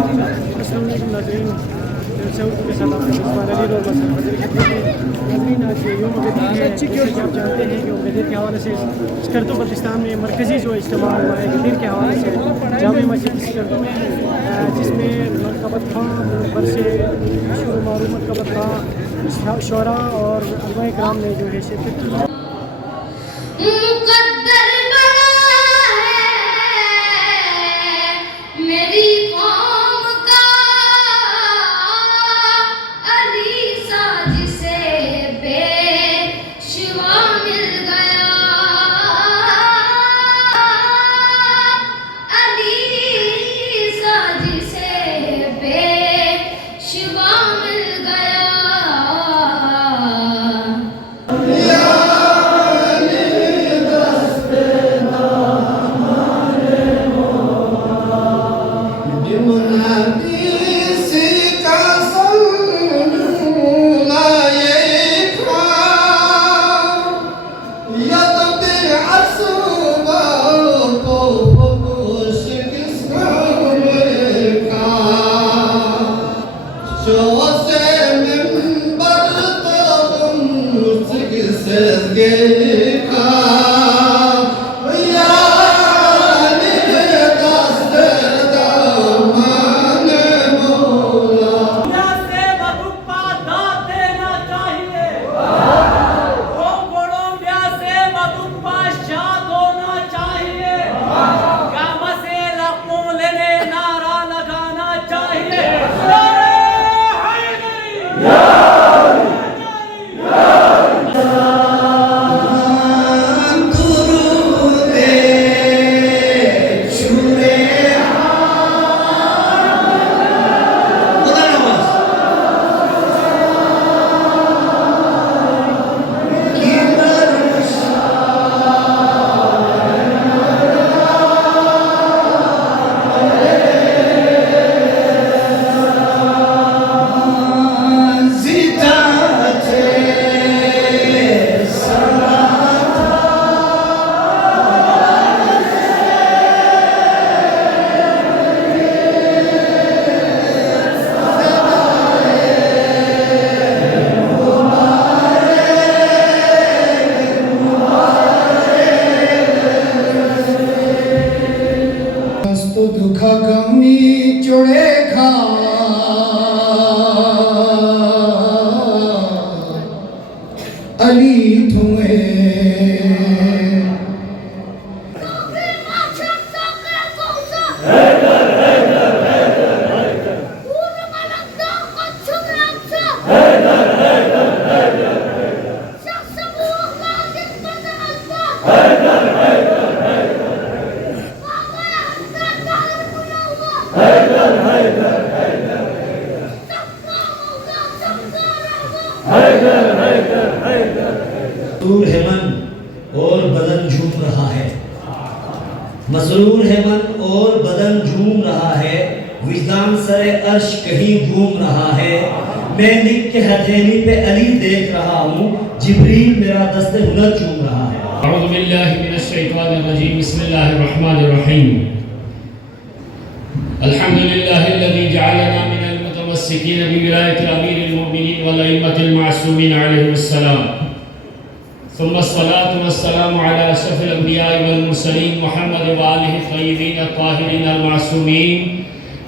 अस्सलामुअलैकुम नाज़रीन, के साथ आपका मेज़बान अली और नाज़रीन, आज यूम गदीर है। जैसे कि आप जानते हैं कि यूम गदीर के हवाले से स्कर्दो बल्तिस्तान में मरकज़ी जो इज्तिमा हुआ है गदीर के हवाले से जामे मस्जिद स्कर्दो में, जिसमें मरकबत खां पर से मरकबत खां शोरा और उलमा इकराम ने जो है शिरकत की। मसरूर है मन और बदन झूम रहा है, मसरूर है मन और बदन झूम रहा है, विजदान सरे अर्श कहीं घूम रहा है। मैं लिख के हथेली पे अली देख रहा हूँ, जिब्रील मेरा दस्ते हुनर चूम रहा है। अऊज़ु बिल्लाहि मिनश शैतानिर रजीम, बिस्मिल्लाहिर रहमानिर रहीम। अल्हम्दुलिल्लाहिल्लज़ी जअलना मिनल मुतमस्सिकीन बिविलायतिल अमीरिल मुमिनीन वल अइम्मतिल मासूमीन अलैहिमुस्सलाम। सुम्मा अस्सलातु वस्सलामु अला अशरफिल अंबिया'i वल मुरसलीन मुहम्मद व आलिहि तय्यबीन अत्ताहिरीन अल मासूमीन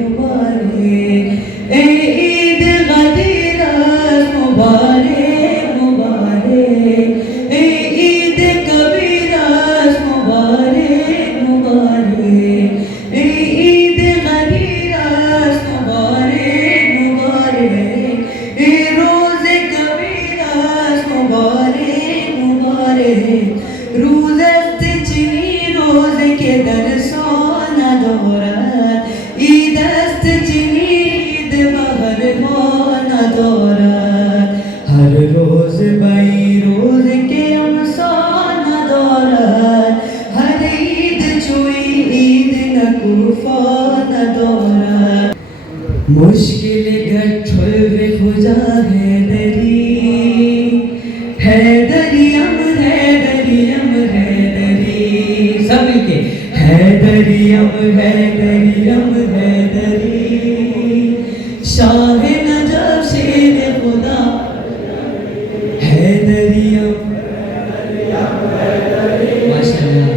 मुबारक, ए ईद गदीरा दौलत हर रोज बई रोज के अमसाना दौलत हर ईद चुई ईद न कुफाना दौलत मुश्किल गठुल वे खुजा हैदरियम हैदरियम हैदरी सब मिलके हैदरियम हैदरियम हैदरी शाह नजब शेर खुदा हैदरियम माशाअल्लाह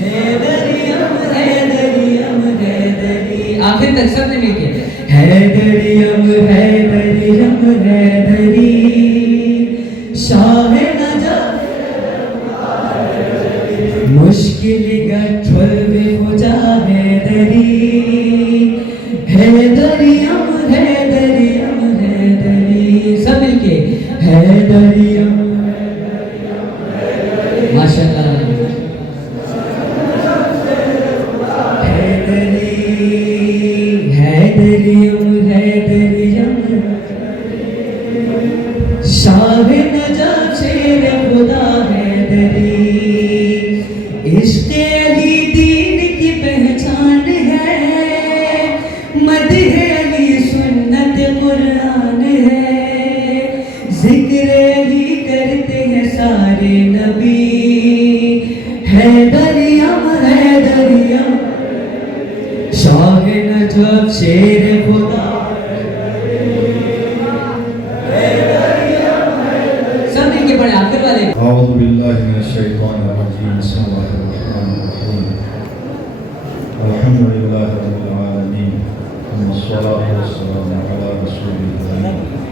हैदरियम हैदरियम हैदरी आखिर तक सबने मिलके हैदरियम हैदरियम हैदरी शाह नजब मुश्किल गठुल वे खुजा हैदरी हैदरियम हैदरियम हैदरी सब मिलके हैदरियम माशाअल्लाह हैदरी हैदरियम हैदरियम शाह नजब शेर खुदा हैदरी इश्क़ अली दीन की पहचान है मदह अली सुन्नत कुरान है जिक्र अली करते हैं सारे नबी हैदरियम हैदरियम शाह नजब शेर खुदा सब मिलके पढ़े आखिर वाले अऊज़ु बिल्लाहि मिनश शैतानिर रजीम बिस्मिल्लाहिर रहमानिर रहीम अल्हम्दुलिल्लाहि रब्बिल आलमीन वस्सलातु वस्सलामु अला रसूलिल्लाह